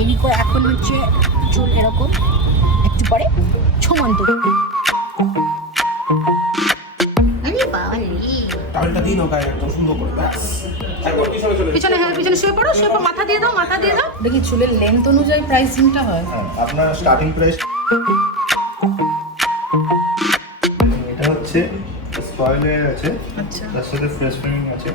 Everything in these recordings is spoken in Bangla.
এদিকে এখন হচ্ছে চুল এরকম, একটু পরে ছমন্ত। পিছনে শুয়ে পড়ো, মাথা দিয়ে দাও, মাথা দিয়ে দাও। দেখি চুলের লেন্থ অনুযায়ী প্রাইসিংটা হয়। আপনার স্টার্টিং প্রাইস এটা হচ্ছে স্পয়েলার আছে, আচ্ছা, তার সাথে ফ্রেশ ফ্রেমিং আছে।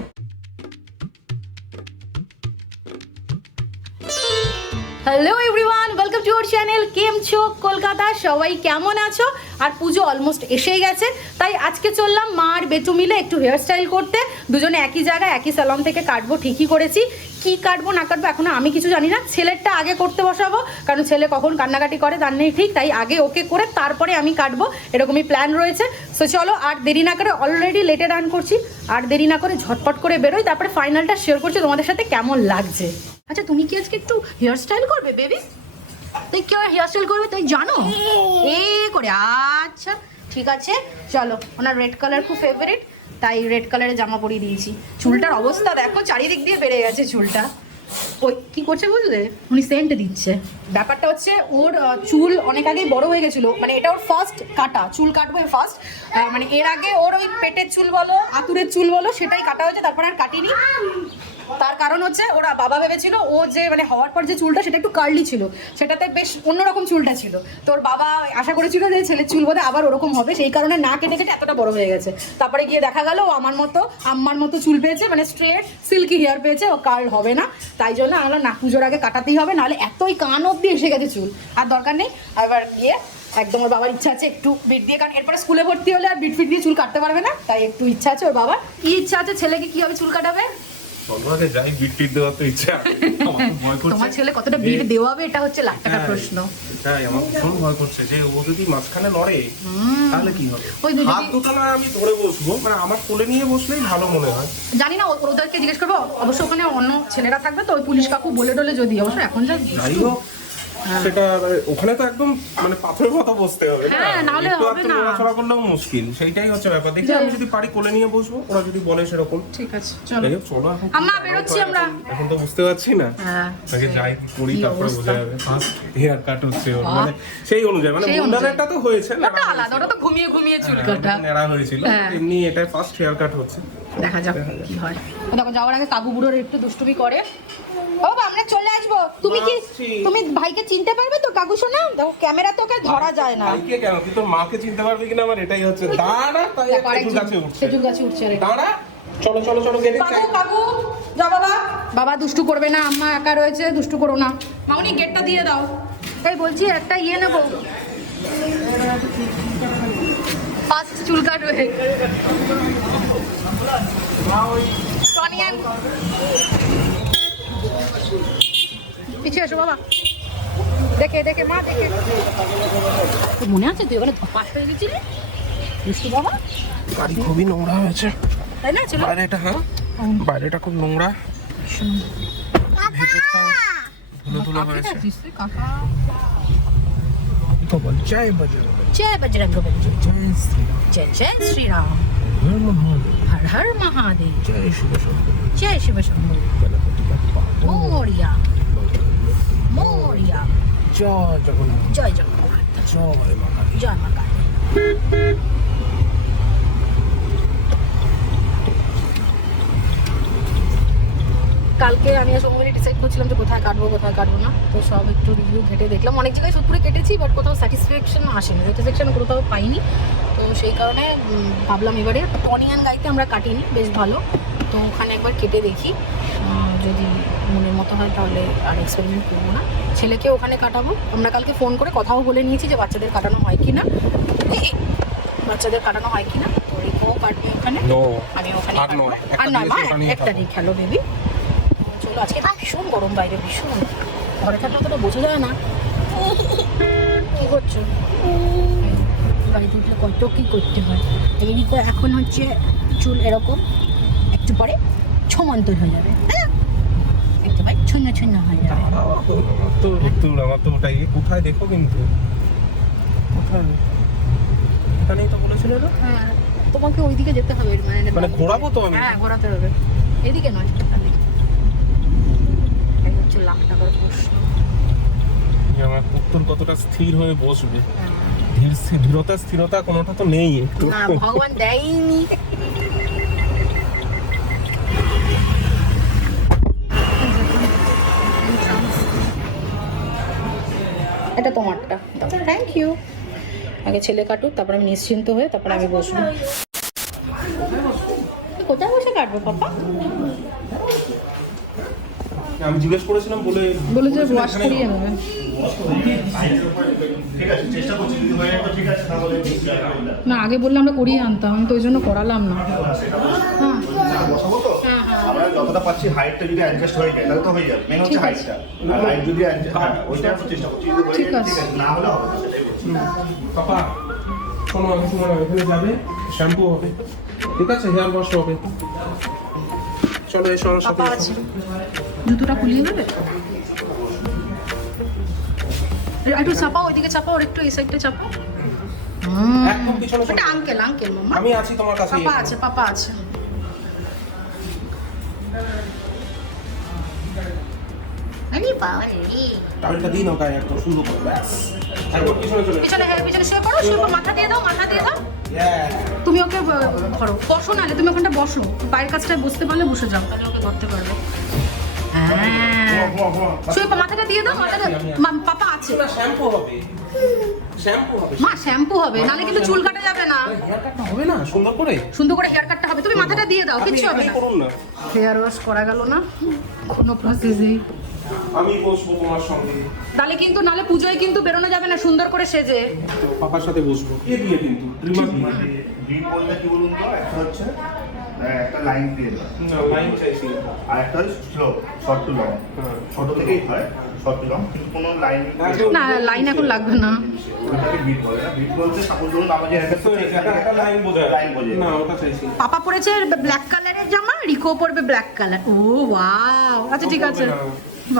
Hello everyone, welcome to our channel. কেম ছো কলকাতা, সবাই কেমন আছো? আর পুজো অলমোস্ট এসেই গেছে, তাই আজকে চললাম মা আর বেটু মিলে একটু হেয়ার স্টাইল করতে। দুজনে একই জায়গায় একই স্যালন থেকে কাটবো, ঠিকই করেছি। কি কাটবো না কাটবো এখনো আমি কিছু জানি না। ছেলেরটা আগে করতে বসাবো, কারণ ছেলে কখন কান্নাকাটি করে তার নেই ঠিক, তাই আগে ওকে করে তারপরে আমি কাটবো, এরকমই প্ল্যান রয়েছে। সো চলো আর দেরি না করে, অলরেডি লেটে রান করছি, আর দেরি না করে ঝটপট করে বেরোই, তারপরে ফাইনালটা শেয়ার করছি তোমাদের সাথে কেমন লাগছে। আচ্ছা, তুমি কি আজকে একটু হেয়ার স্টাইল করবে বেবি? তুই কি হেয়ার স্টাইল করবে তুই জানো? এ করে আচ্ছা ঠিক আছে, চলো। ওনার রেড কালার খুব ফেভারিট, তাই রেড কালারের জামা পরিয়ে দিয়েছি। চুলটার অবস্থা দেখো, চারিদিক দিয়ে বেড়ে গেছে চুলটা। ওই কি করছে বুঝলে, উনি সেন্ট দিচ্ছে। ব্যাপারটা হচ্ছে ওর চুল অনেক আগেই বড় হয়ে গেছিলো, মানে এটা ওর ফার্স্ট কাটা চুল, কাটবো ফার্স্ট। মানে এর আগে ওর ওই পেটের চুল বলো আতুরের চুল বলো সেটাই কাটা হয়েছে, তারপর আর কাটিনি। তার কারণ হচ্ছে ওরা বাবা ভেবেছিল ও যে মানে হওয়ার পর যে চুলটা সেটা একটু কার্লি ছিল, সেটাতে বেশ অন্যরকম চুলটা ছিল। তোর বাবা আশা করেছিল যে ছেলের চুল বোধহয় আবার ওরকম হবে, সেই কারণে না কেটে কেটে এতটা বড় হয়ে গেছে। তারপরে গিয়ে দেখা গেল ও আমার মতো আম্মার মতো চুল পেয়েছে, মানে স্ট্রেট সিল্কি হেয়ার পেয়েছে, ও কার্ল হবে না। তাই জন্য আমরা না পুজোর আগে কাটাতেই হবে, নাহলে এতই কান অব্দি এসে গেছে চুল, আর দরকার নেই। আবার গিয়ে একদম ওর বাবার ইচ্ছা আছে একটু বিট দিয়ে, কারণ এরপরে স্কুলে ভর্তি হলে আর বিট ফিট দিয়ে চুল কাটতে পারবে না, তাই একটু ইচ্ছা আছে ওর বাবার। কি ইচ্ছা আছে ছেলেকে কিভাবে চুল কাটাবে? তোমার ছেলে কতটা বিট দেওয়াবে এটা হচ্ছে লাখ টাকার প্রশ্ন। আমার ভীষণ ভয় করছে যে ও যদি মাঝখানে নড়ে তাহলে কি হবে। হাত দুটো না আমি ধরে বসবো, মানে আমার কোলে নিয়ে বসলেই ভালো মনে হয়। জানি না, ওদেরকে জিজ্ঞেস করবো। অবশ্য ওখানে অন্য ছেলেরা থাকবে তো, ওই পুলিশ কাকু বলে টলে যদি, অবশ্য এখন যা যাই হোক সেটা ওখানে তো একদম মানে পাথরের মতো বসতে হবে, নাহলে হবে না, নড়াচড়া করলেও মুশকিল। সেইটাই হচ্ছে ব্যাপার। দেখি আমি যদি পারি কোলে নিয়ে বসবো, ওরা যদি বলে সেরকম। ঠিক আছে চলো চলো আমরা বেরোচ্ছি। আমরা এখন তো বুঝতে পারছি না, আগে যাই করি তারপরে বোঝা যাবে। ফার্স্ট হেয়ার কাট হচ্ছে ওর, মানে সেই অনুযায়ী, মানে মুন্ডানেরটা তো হয়েছে না, ওটা আলাদা, ওটা তো ঘুমিয়ে ঘুমিয়ে চুল কাটা নেড়া হয়েছিল, এমনি এটাই ফার্স্ট হেয়ার কাট হচ্ছে। দেখা যাক কি হয়। দেখো যাওয়ার আগে কাকু বুড়োর একটু দুষ্টুমি করে। ও বাবা আমরা চলে আসবো, তুমি ভাইকে চিনতে পারবে তো কাকু শোনা? দেখো ক্যামেরা তোকে ধরা যায় না। ভাইকে কেন, তুই তোর মাকে চিনতে পারবি কিনা আমার এটাই হচ্ছে। দাঁড়া, তাই খেজুর গাছে উঠছে, খেজুর গাছে উঠছে। দাঁড়া, চলো চলো চলো গেটে চাই। কাকু যা বাবা, বাবা দুষ্টু করবে না, আম্মা একা রয়েছে, দুষ্টু করো না। মামনি গেটটা দিয়ে দাও। তাই বলছি একটা ইয়ে নেবো, ফার্স্ট চুল কাটবে টনিয়ান। পিছিয়ে এসো বাবা, দেখে দেখে মা দেখে। মনে আছে তুই ওখানে ধপাস হয়ে গেছিলি দুষ্টু বাবা? গাড়ি খুবই নোংরা হয়েছে, তাই না ছিল বাইরেটা। হ্যাঁ বাইরেটা খুব নোংরা, ভেতরটাও ধুলো ধুলো হয়েছে। তো বল জয় বজরঙ্গ, জয় বজরঙ্গ বলি, জয় শ্রী, জয় জয় শ্রীরাম, হর মহাদেব, হর হর মহাদেব, জয় শিব শম্ভু, জয় শিব শম্ভু, গণপতি বাপ্পা মোরিয়া মোরিয়া, জয় জগন্নাথ, জয় জগন্নাথ, জয় মা কালী, জয় মা কালী। কালকে আমি আর সৌমিলি ডিসাইড করছিলাম যে কোথায় কাটবো কোথায় কাটবো না, তো সব একটু রিভিউ ঘেটে দেখলাম। অনেক জায়গায় সুতপুরে কেটেছি, বাট কোথাও স্যাটিসফ্যাকশন আসেনি, স্যাটিসফ্যাকশন কোথাও পাইনি। তো সেই কারণে ভাবলাম এবারে টনিয়ান গাইতে আমরা কাটিনি, বেশ ভালো, তো ওখানে একবার কেটে দেখি, যদি মনের মতো হয় তাহলে আর এক্সপেরিমেন্ট করবো না। ছেলেকে ওখানে কাটাবো। আমরা কালকে ফোন করে কথাও বলে নিয়েছি যে বাচ্চাদের কাটানো হয় কি না, বাচ্চাদের কাটানো হয় কি না। তো রেখাও কাটবে ওখানে, আমি ওখানে কাটবো। আর নয় মা, একটা দিক খেলো বেবি। চলো, আজকে ভীষণ গরম বাইরে, ভীষণ। ঘরে থাকলে অতটা বোঝা যায় না। কি করছো? বাড়িতে উঠলে কত কি করতে হয়। এদিকে এখন হচ্ছে চুল এরকম, একটু পরে ছমন্তর হয়ে যাবে, একটু ভাই ছন্ন ছন্ন হয়ে যাবে। আমার তো ওটাই। কোথায় দেখো কিন্তু, কোথায়? এখানেই তো বলেছিল না? হ্যাঁ, তোমাকে ওইদিকে যেতে হবে, মানে ঘোরাবো তো আমি। হ্যাঁ ঘোরাতে হবে, এদিকে নয়। এই হচ্ছে লাখ টাকার প্রশ্ন। তোর কতটা স্থির হয়ে বসবে। ধীরতা স্থিরতা কোনোটা তো নেই একটু। না ভগবান দেয়নি। এটা তোমারটা, থ্যাংক ইউ। আগে ছেলে কাটুক, তারপরে আমি নিশ্চিন্ত হয়ে তারপরে আমি বসবো। কোথায় বসে কাটবে পাপা? আমি জিজ্ঞেস করেছিলাম বলে যে ওয়াশ করিয়ে নেবে। ঠিক আছে, চেষ্টা করছি, যদি হয়ে যায় তো ঠিক আছে, তাহলে না আগে বললে আমরা করিয়ে আনতাম, আমি তো ওই জন্য করালাম না। হ্যাঁ বসাবো তো আমরা যতটা পাচ্ছি হাইটটা যদি অ্যাডজাস্ট হয়ে যায় তাহলে তো হয়ে যাবে। মেন হচ্ছে হাইটটা, আর হাইট যদি ওইটা আমরা চেষ্টা করছি, যদি হয়ে যায় ঠিক আছে, না হলে হবে না, সেটাই বলছি। পাপা শোনো, আমি সময় এখানে যাবে, শ্যাম্পু হবে, ঠিক আছে, হেয়ার ওয়াশ হবে। চলো এসো আমার সাথে। পাপা আছে, জুতোটা খুলিয়ে দেবে? একটু চাপাও, ওইদিকে চাপাও, আর একটু এই সাইডটা চাপাও। একদম পিছনে চলো। এটা আঙ্কেল মামা। আমি আছি তোমার কাছে। পাপা আছে। আরে বাবা রে, টাওয়েলটা দিন না গায়ে একদম সুন্দর করে, ব্যাস। একদম পিছনে চলে। পিছনে শুয়ে পড়ো, মাথা দিয়ে দাও। হ্যাঁ তুমি ওকে ধরো, বসো, নাহলে তুমি ওখানটা বসো, পায়ের কাছটায় বসতে পারলে বসে যাও, তাহলে ওকে ধরতে পারবে। হ্যাঁ শুয়ে মাথাটা দিয়ে দাও, পাপা আছে। শ্যাম্পু হবে, মা শ্যাম্পু হবে, নাহলে কিন্তু চুল কাটা যাবে না। হেয়ার কাটটা হবে না সুন্দর করে হেয়ার কাটটা হবে, তুমি মাথাটা দিয়ে দাও, কিচ্ছু হবে না। করুন না, হেয়ার ওয়াশ করা গেল না কোনো প্রসেসেই। আমি বসবো তোমার সঙ্গে। নাহলে পুজোয় কিন্তু বেরোনো যাবে না সুন্দর করে সেজে। পাপার সাথে বসবো এ দিয়ে, কিন্তু ট্রিমার দিয়ে। ডিপ বলতে কি বলুন তো, একটা হচ্ছে একটা লাইন দিয়ে দাও, না লাইন চাইছি, আর একটা হচ্ছে স্লো, শর্ট টু লং। ছোট থেকেই হয় শর্ট টু লং, কিন্তু কোনো লাইন না লাইন এখন লাগবে না। ওটাকে বিট বলে না। বিট বলতে সাপোজ ধরুন আমাদের একটা লাইন বোঝায়, লাইন বোঝে না ওটা চাইছি। পাপা পরেছে ব্ল্যাক কালারের জামা, রিকো পরবে ব্ল্যাক কালার। ও ওয়াও, আচ্ছা ঠিক আছে।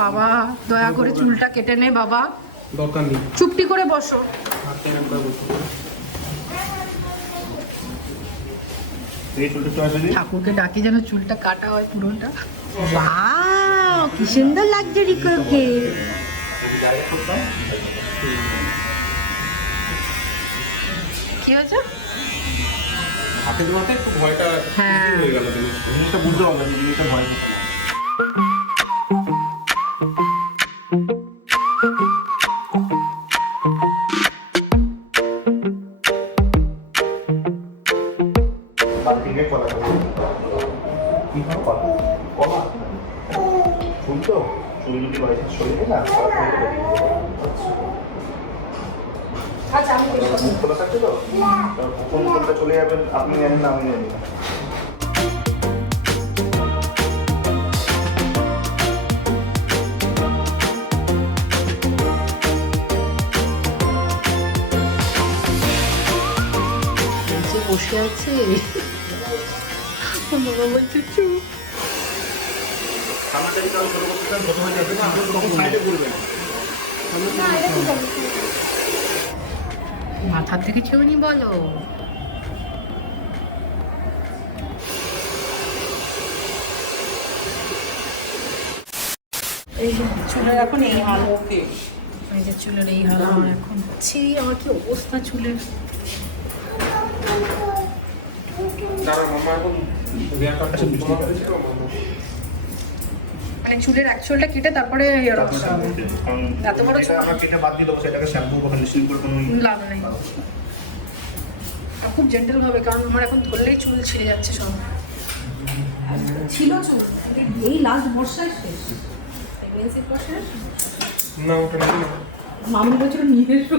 বাবা দয়া করে চুলটা কেটে নে বাবা, দরকার নেই, চুপটি করে বসো। হাতটা এরকম করে বসবো। এই চুলটা চয়েস হয়ে ঠাকুরকে ডাকি যেন চুলটা কাটা হয় পুরোটা। ওয়াও কি সুন্দর লাগছে রিকোকে। কি হয়েছে? হাতে ধোয়াতে একটু ভয়টা হ্যাঁ। হয়ে গেল, জিনিসটা বুঝতে হবে, যে জিনিসটা ভয় করতে না। বালতিকে কলা খাবো। কি খাবো? কলা? ফুল তো? চুল যদি বাড়িতে শরীরে না, আচ্ছা আমি মুখ খোলা থাকছে তো? কোন কোনটা চলে যাবেন আপনি জানেন না, আমি জানি না। বসে আছে বাবা বলছে চুপ। সামনেটা যদি আমি ছোটো করতে চান, ছোটো হয়ে যাবে না, তখন সাইডে ঘুরবেন। মাথার থেকে ছবি নি বলো। এই যে চুলের এখন এই হাল, এই যে চুলের এই হাল আমার এখন। আমার কি অবস্থা চুলের। যারা মামা এখন হেয়ার কাটটা তোমার হয়েছে তো মানে চুলের অ্যাকচুয়ালটা কেটে তারপরে হেয়ার ওয়াশ হবে। এত বড় এটা আমরা কেটে বাদ দিয়ে দেবো, সেটাকে শ্যাম্পু বা কন্ডিশনিং করে কোনো লাভ নেই। আর খুব জেন্টাল ভাবে, কারণ আমার এখন ধরলেই চুল ছিঁড়ে যাচ্ছে সব। ছিল চুল এই লাস্ট বর্ষায় শেষ, প্রেগনেন্সির পর শেষ। না ওটা না মামুনি বছর নিয়ে এসো,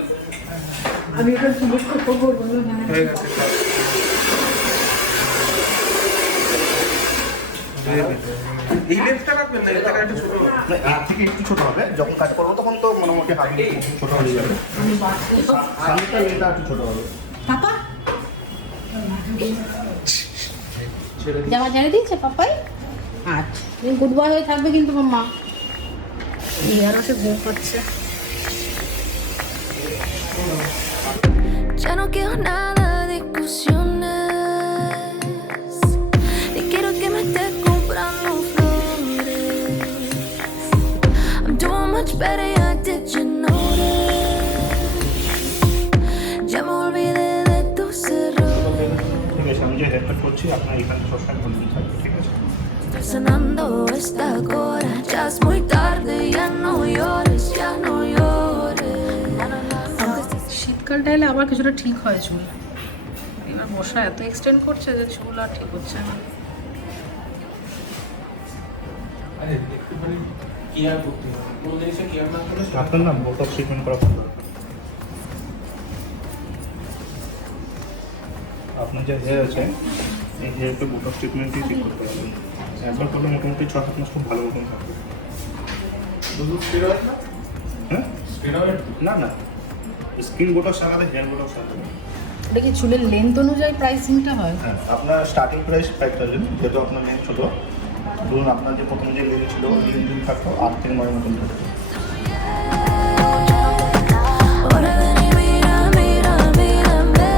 আমি এটা চুলের খোঁজ করবো না। হয়ে গেছে এই লেন্সটা কাটবেন না, এটা কাটতে ছোট হবে। আর থেকে একটু ছোট হবে, যখন কাজ করবো তখন তো মোটামুটি হাত ছোট হয়ে যাবে। সামনেটা এটা একটু ছোট হবে। পাপা জামা জানিয়ে দিয়েছে পাপাই? আচ্ছা তুমি গুড বয় হয়ে থাকবে কিন্তু মাম্মা। হেয়ার ওয়াশে ঘুম পাচ্ছে। Ya no quiero nada de discusiones, ni quiero que me estés comprando flores. I'm doing much better, yeah, did you notice? করছি আপনার এখানে সবসময় ভলিউম থাকবে, ঠিক আছে? Sonando esta hora, ya es muy tarde, ya no llores, ya no llores. শীতকালটা এলে আবার কিছুটা ঠিক হয় চুল, এবার বর্ষা এত এক্সটেন্ড করছে যে চুল আর ঠিক হচ্ছে না। আরে একটুখানি কেয়ার করতে হবে, কোনো জিনিসে কেয়ার না করলে আপনার না বোটক্স ট্রিটমেন্ট করা ভালো। আপনার যে হেয়ার আছে এই হেয়ারকে বোটক্স ট্রিটমেন্টই ঠিক করতে হবে। একবার করলে মোটামুটি 6-7 মাস খুব ভালো মতন থাকবে। শুধু স্টেরয়েড না? হ্যাঁ, স্টেরয়েড না না, স্কিন বোটক্স আলাদা, হেয়ার বোটক্স আলাদা। ওটা কি চুলের লেন্থ অনুযায়ী প্রাইসিংটা হয়? হ্যাঁ, আপনার স্টার্টিং প্রাইস 5000, যেহেতু আপনার লেন্থ ছোটো। ধরুন আপনার যে প্রথমে যে লেন্থ ছিল লেন্থ যদি থাকতো 8 থেকে 9 মতন থাকতো। Ahora ven y mira, mira, mírame.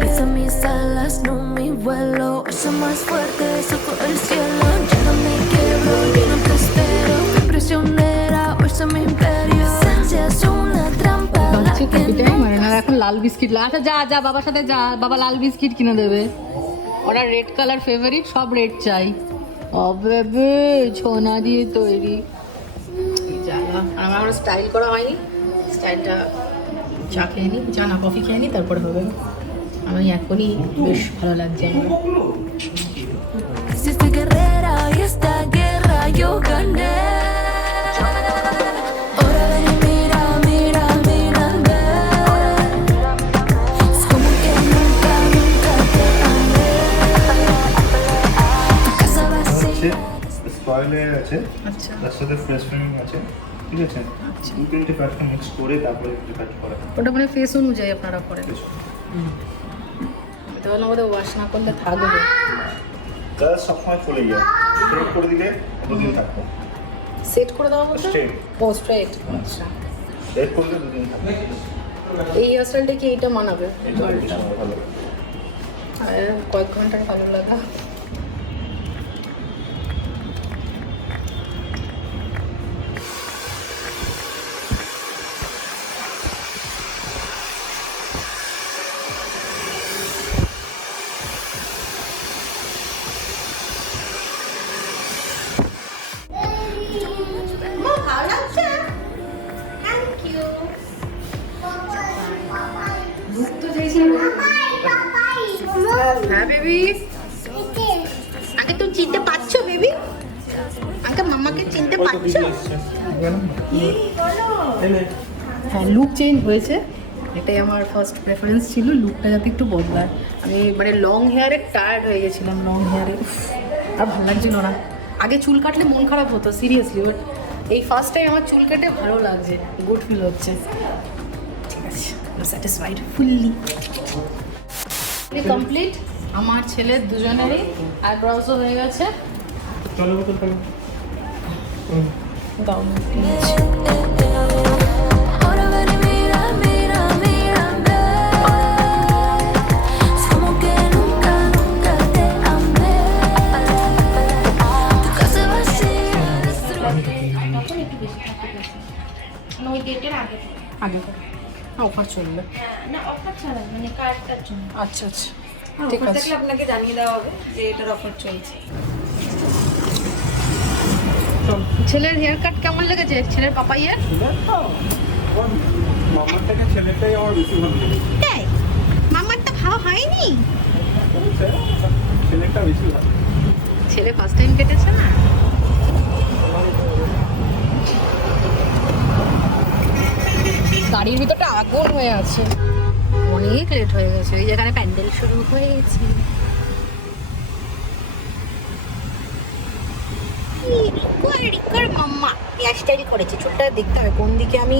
Pisa mis alas, no mi vuelo. Eso más fuerte, suco el cielo. Ya no me quiebro, yo no te espero. Fui prisionera, hoy soy mi imperio. Esencia es una trampa. La que এখন লাল বিস্কিট আচ্ছা যা যা বাবার সাথে যা, বাবা লাল বিস্কিট কিনে দেবে। ওরা রেড কালার ফেভারিট, সব রেড চাই। অবে ছোনা দিয়ে তৈরি জ্বালা। আর আমার স্টাইল করা হয়নি, স্টাইলটা চা খেয়ে নিই, চা না কফি খেয়ে নিই তারপরে হবে। আমি এখনই বেশ ভালো লাগছে আমার। hiciste guerrera y esta guerra yo gané. Ahora ven y mira, mira, mírame. Es como que nunca, nunca te amé. Tu casa হচ্ছে vacía. স্পয়েলের আছে, আচ্ছা তার সাথে ফ্রেশ ফ্রেমিং আছে, ঠিক আছে? দু তিনটে প্যাটকে মিক্স করে তারপরে একটু কাজ করা। ওটা মানে ফেস অনুযায়ী আপনারা করেন? আমি তো বললাম ওদের ওয়াশ না করলে থাকবে। কাজ সবসময় চলে যায়, স্ট্রেট করে দিলে 2 দিন থাকবে। সেট করে দেওয়া বলতে? Straight. ও স্ট্রেট, আচ্ছা। স্ট্রেট করলে 2 দিন থাকবে। এই হেয়ারস্টাইলটা কি এইটা মানাবে? এইটা বেশি ভালো। আর কয়েক ঘন্টার ভালো লাগা। ভালো লাগছে, থ্যাংক ইউ। লুক তো হ্যাঁ বেবি, আগে তুমি চিনতে পারছো বেবি? আগে মামাকে চিনতে পারছো? হ্যাঁ লুক চেঞ্জ হয়েছে, এটাই আমার ফার্স্ট প্রেফারেন্স ছিল, লুকটা যাতে একটু বদলায়। আমি মানে লং হেয়ারে টায়ার্ড হয়ে গেছিলাম, লং হেয়ারে আর ভালো লাগছিল না। আগে চুল কাটলে মন খারাপ হতো সিরিয়াসলি, বাট এই ফার্স্ট টাইম আমার চুল কেটে ভালো লাগছে, গুড ফিল হচ্ছে। ঠিক আছে, স্যাটিসফাইড ফুললি কমপ্লিট। আমার ছেলের দুজনেরই আইব্রাউজও হয়ে গেছে। চলো বোতল চলো। দাও না। Ahora ven y mira, mira, mírame. Es como que nunca, nunca te amé. Tu casa vacía, আগে অফার চলবে। না অফার ছাড়া মানে কার্ডটার জন্য। আচ্ছা আচ্ছা ঠিক অফার আছে। থাকলে আপনাকে জানিয়ে দেওয়া হবে যে এটার অফার চলছে। ছেলের হেয়ার কাট কেমন লেগেছে? ছেলের পাপাইয়ের মামার থেকে ছেলেটাই আমার বেশি ভালো লেগেছে। মামারটা ভালো হয়নি, ছেলেটা বেশি ভালো। ছেলে ফার্স্ট টাইম কেটেছে না। গাড়ির ভিতরটা আগুন হয়ে আছে, অনেক লেট হয়ে গেছে, ওই যেখানে প্যান্ডেল শুরু হয়েছে। মাম্মা হেয়ার স্টাইল করেছে, চুলটা দেখতে হবে কোন দিকে আমি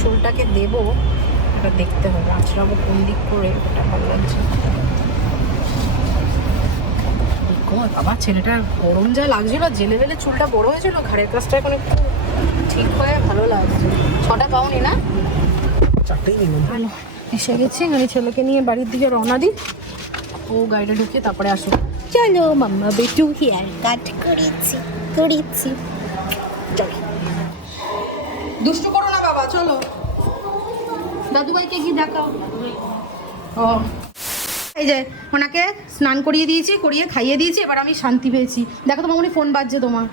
চুলটাকে দেবো, এটা দেখতে হবে, আঁচড়াবো কোন দিক করে, ওটা ভালো লাগছে। বাবা ছেলেটার গরম যা লাগছিল, জেলে বেলে চুলটা বড় হয়েছিল, ঘাড়ের কাছটা এখন একটু ঠিক হয়ে ভালো লাগছে। 6টা পাওনি না? 4টেই নিলাম। ভালো এসে গেছি, আমি ছেলেকে নিয়ে বাড়ির দিকে রওনা দিই, ও গাড়িটা ঢুকিয়ে তারপরে আসো। চলো মাম্মা বেটু হেয়ার কাট করেছি করেছি, চলো দুষ্টু করো না বাবা, চলো দাদুভাইকে কি দেখাও। ও এই যে ওনাকে স্নান করিয়ে দিয়েছি, করিয়ে খাইয়ে দিয়েছি, এবার আমি শান্তি পেয়েছি। দেখো তো মামুনি ফোন বাজছে তোমার।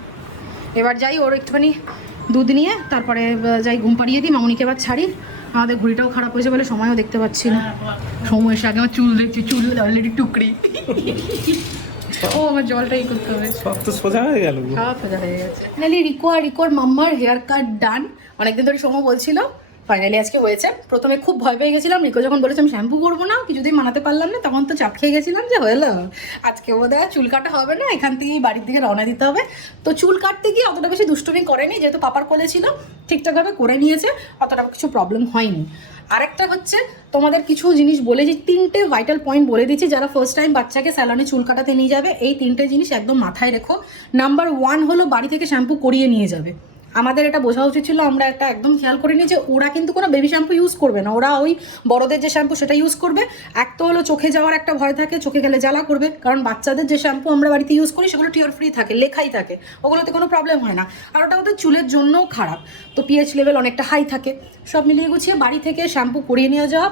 এবার যাই ওর একটুখানি দুধ নিয়ে তারপরে যাই ঘুম পাড়িয়ে দিই, মামুনিকে এবার ছাড়ি। আমাদের ঘড়িটাও খারাপ হয়েছে বলে সময়ও দেখতে পাচ্ছি না। সময় এসে আগে আমার চুল দেখছি, চুল অলরেডি টুকরি। ও আমার জলটাই করতে হবে, সব তো সোজা হয়ে গেল। সব সোজা হয়ে গেছে। ফাইনালি রিকো আর রিকোর মাম্মার হেয়ার কাট ডান। অনেকদিন ধরে সময় বলছিল, ফাইনালি আজকে হয়েছে। প্রথমে খুব ভয় পেয়ে গেছিলাম, রিকো যখন বলেছে আমি শ্যাম্পু করবো না, কিছুতেই মানাতে পারলাম না, তখন তো চাপ খেয়ে গেছিলাম যে হলো আজকে বোধহয় চুল কাটা হবে না, এখান থেকেই বাড়ির দিকে রওনা দিতে হবে। তো চুল কাটতে গিয়ে অতটা বেশি দুষ্টুমি করেনি, যেহেতু পাপার কোলে ছিল, ঠিকঠাকভাবে করে নিয়েছে, অতটা কিছু প্রবলেম হয়নি। আরেকটা হচ্ছে তোমাদের কিছু জিনিস বলেছি, 3টে ভাইটাল পয়েন্ট বলে দিচ্ছি, যারা ফার্স্ট টাইম বাচ্চাকে স্যালনে চুল কাটাতে নিয়ে যাবে এই 3টে জিনিস একদম মাথায় রেখো। নাম্বার 1 হলো বাড়ি থেকে শ্যাম্পু করিয়ে নিয়ে যাবে। আমাদের এটা বোঝা উচিত ছিল, আমরা একটা একদম খেয়াল করিনি যে ওরা কিন্তু কোনো বেবি শ্যাম্পু ইউজ করবে না, ওরা ওই বড়দের যে শ্যাম্পু সেটা ইউজ করবে। এক তো হলো চোখে যাওয়ার একটা ভয় থাকে, চোখে গেলে জ্বালা করবে, কারণ বাচ্চাদের যে শ্যাম্পু আমরা বাড়িতে ইউজ করি সেগুলো টিয়ার ফ্রি থাকে, লেখাই থাকে, ওগুলোতে কোনো প্রবলেম হয় না। আর ওটা ওদের চুলের জন্যও খারাপ, তো পিএইচ লেভেল অনেকটা হাই থাকে। সব মিলিয়ে গুছিয়ে বাড়ি থেকে শ্যাম্পু করিয়ে নিয়ে যাওয়া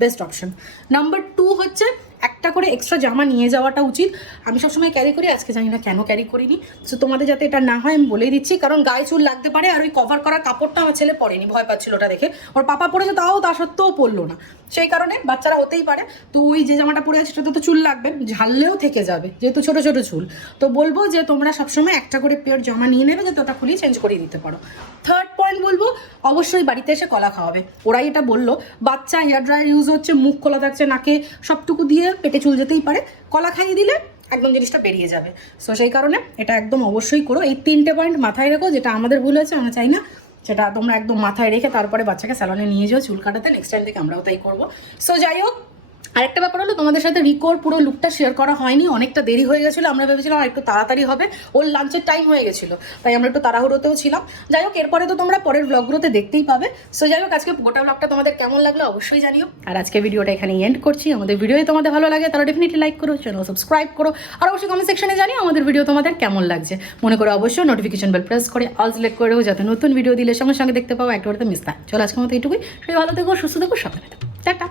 বেস্ট অপশন। নাম্বার 2 হচ্ছে একটা করে এক্সট্রা জামা নিয়ে যাওয়াটা উচিত। আমি সবসময় ক্যারি করি, আজকে জানি না কেন ক্যারি করিনি। সো তোমাদের যাতে এটা না হয় আমি বলেই দিচ্ছি, কারণ গায়ে চুল লাগতে পারে। আর ওই কভার করা কাপড়টা আমার ছেলে পরেনি, ভয় পাচ্ছিল ওটা দেখে। ওর পাপা পরেছে, তাও তা সত্ত্বেও পরলো না। সেই কারণে বাচ্চারা হতেই পারে, তো ওই যে জামাটা পরে আছে সেটাতে তো চুল লাগবে, ঝাললেও থেকে যাবে যেহেতু ছোটো ছোটো চুল। তো বলবো যে তোমরা সবসময় একটা করে পেয়ার জামা নিয়ে নেবে, যাতে ওটা খুলিয়ে চেঞ্জ করিয়ে দিতে পারো। থার্ড পয়েন্ট বলবো, অবশ্যই বাড়িতে এসে কলা খাওয়াবে। ওরাই এটা বললো, বাচ্চা হেয়ার ড্রায়ার ইউজ হচ্ছে, মুখ খোলা থাকছে, নাকে সবটুকু দিয়ে পেটে চুল যেতেই পারে, কলা খাইয়ে দিলে একদম জিনিসটা বেরিয়ে যাবে। সো সেই কারণে এটা একদম অবশ্যই করো। এই 3টে পয়েন্ট মাথায় রেখো, যেটা আমাদের ভুল হয়েছে আমরা চাই না, সেটা তোমরা একদম মাথায় রেখে তারপরে বাচ্চাকে স্যালনে নিয়ে যাও চুল কাটাতে। নেক্সট টাইম থেকে আমরাও তাই করবো। সো যাই হোক, আরেকটা ব্যাপার হলো, তোমাদের সাথে রিকোর পুরো লুকটা শেয়ার করা হয়নি, অনেকটা দেরি হয়ে গেছিলো। আমরা ভেবেছিলাম একটু তাড়াতাড়ি হবে, ওর লাঞ্চের টাইম হয়ে গেছিলো, তাই আমরা একটু তাড়াহুড়োতেও ছিলাম। যাই হোক, এরপরে তো তোমরা পরের ব্লগগুলোতে দেখতেই পাবে। সো যাই হোক, আজকে গোটা ব্লগটা তোমাদের কেমন লাগলো অবশ্যই জানিও। আর আজকে ভিডিওটা এখানে এন্ড করছি। আমাদের ভিডিওই তোমাদের ভালো লাগে তাহলে ডেফিনেটলি লাইক করো, চ্যানেল সাবস্ক্রাইব করো, আর অবশ্যই কমেন্ট সেকশনে জানিও আমাদের ভিডিও তোমাদের কেমন লাগছে। মনে করো অবশ্যই নোটিফিকেশন বেল প্রেস করে অল সিলেক্ট করে দেবো, যাতে নতুন ভিডিও দিলে সঙ্গে সঙ্গে দেখতে পাবো, একবারে মিস না। চলো আজকের মতো এইটুকুই। সবাই ভালো থেকো, সুস্থ থেকো, সাবধানে থেকো, টাটা।